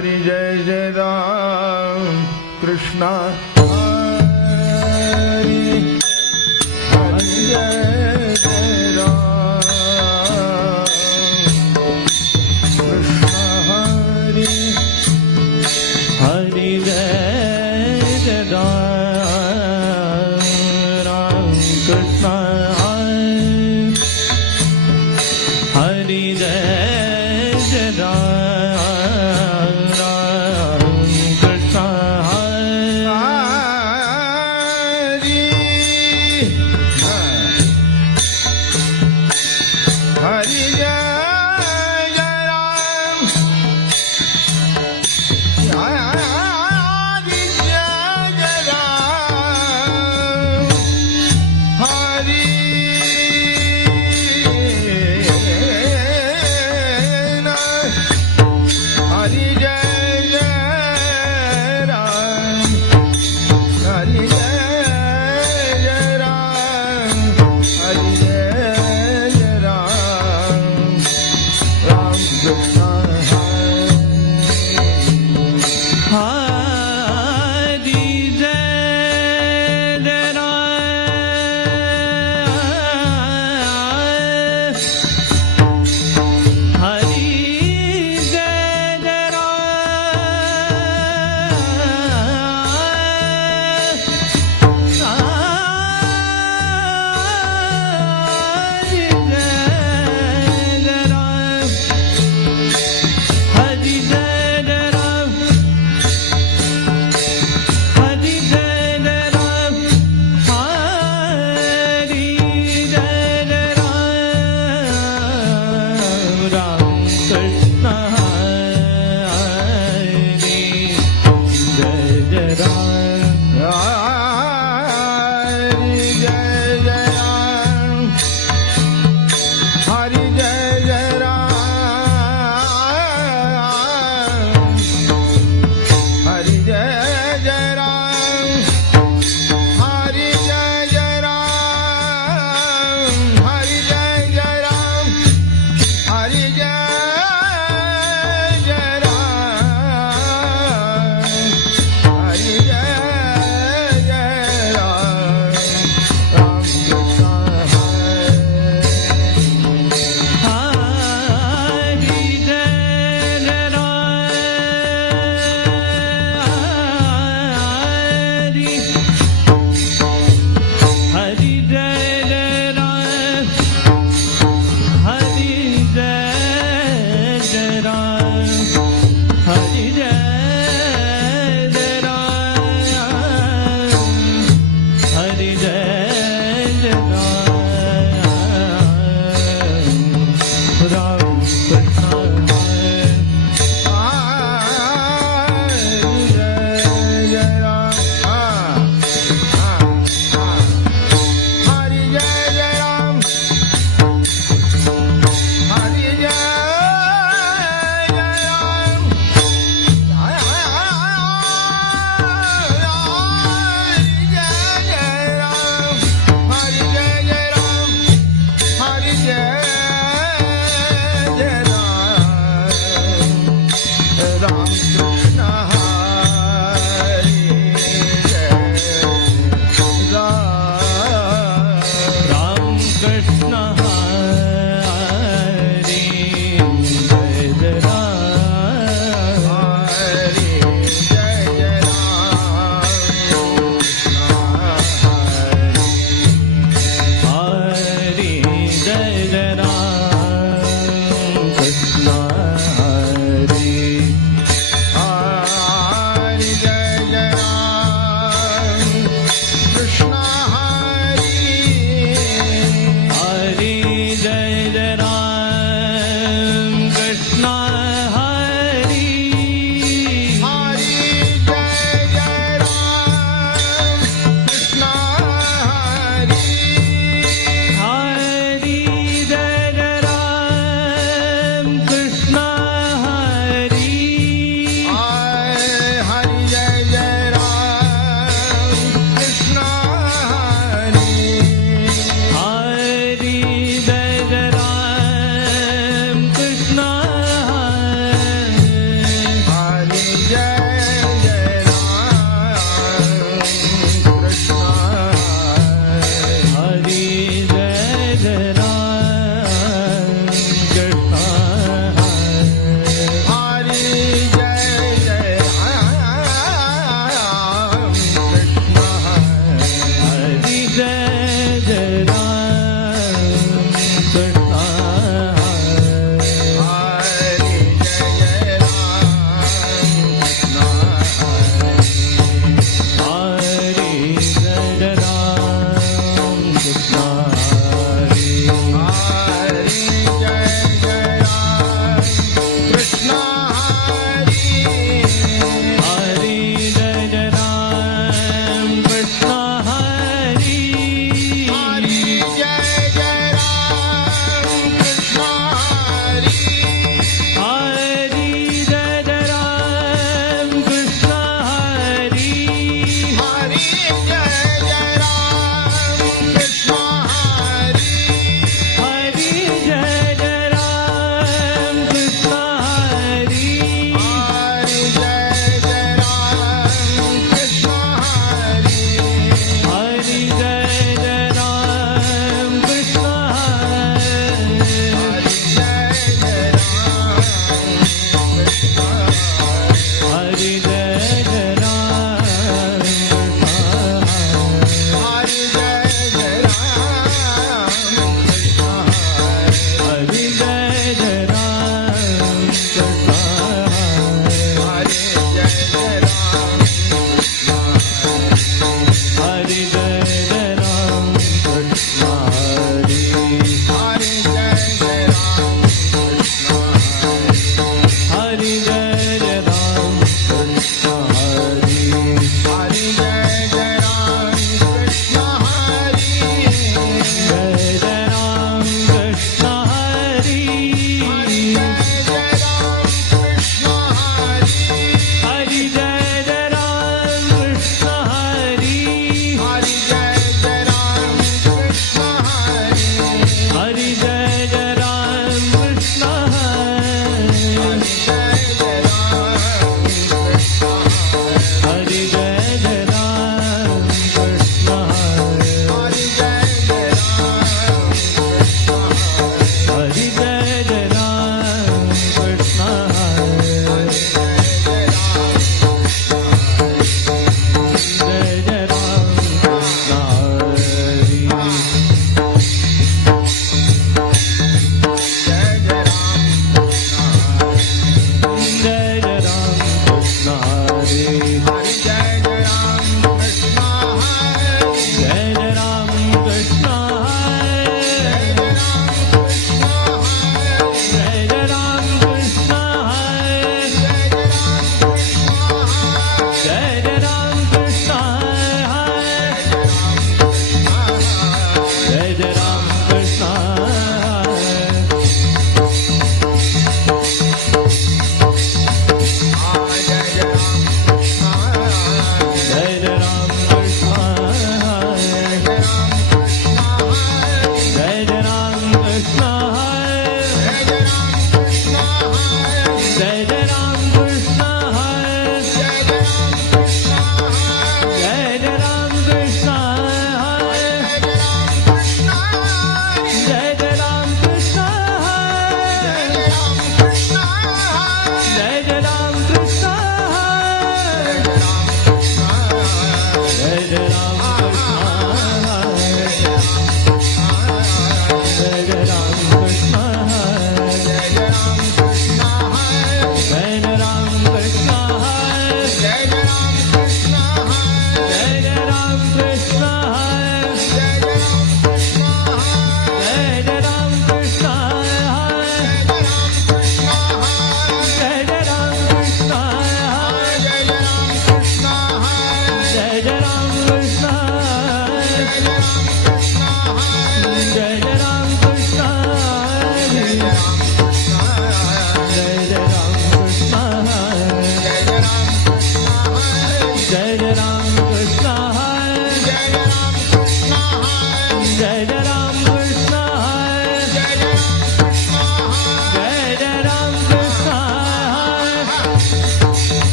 હરિ જય જય રામ કૃષ્ણ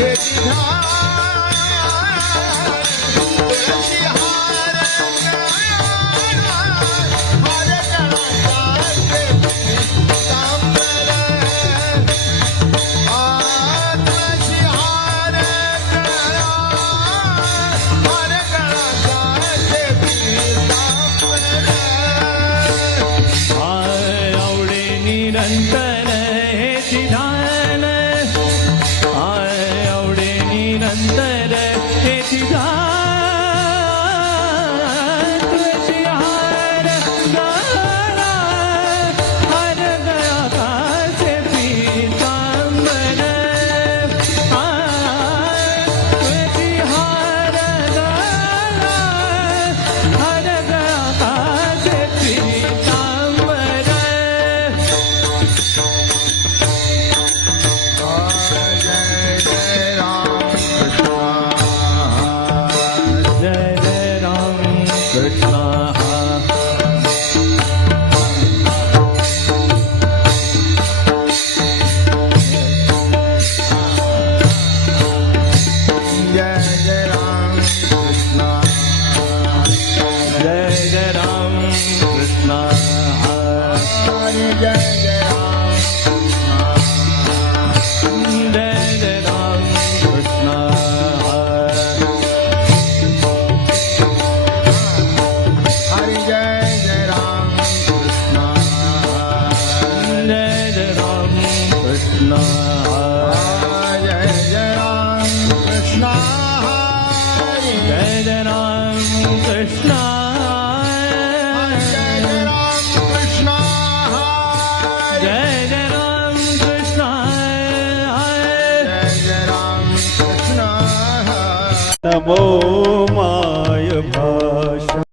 সে বিধান I'm cantar.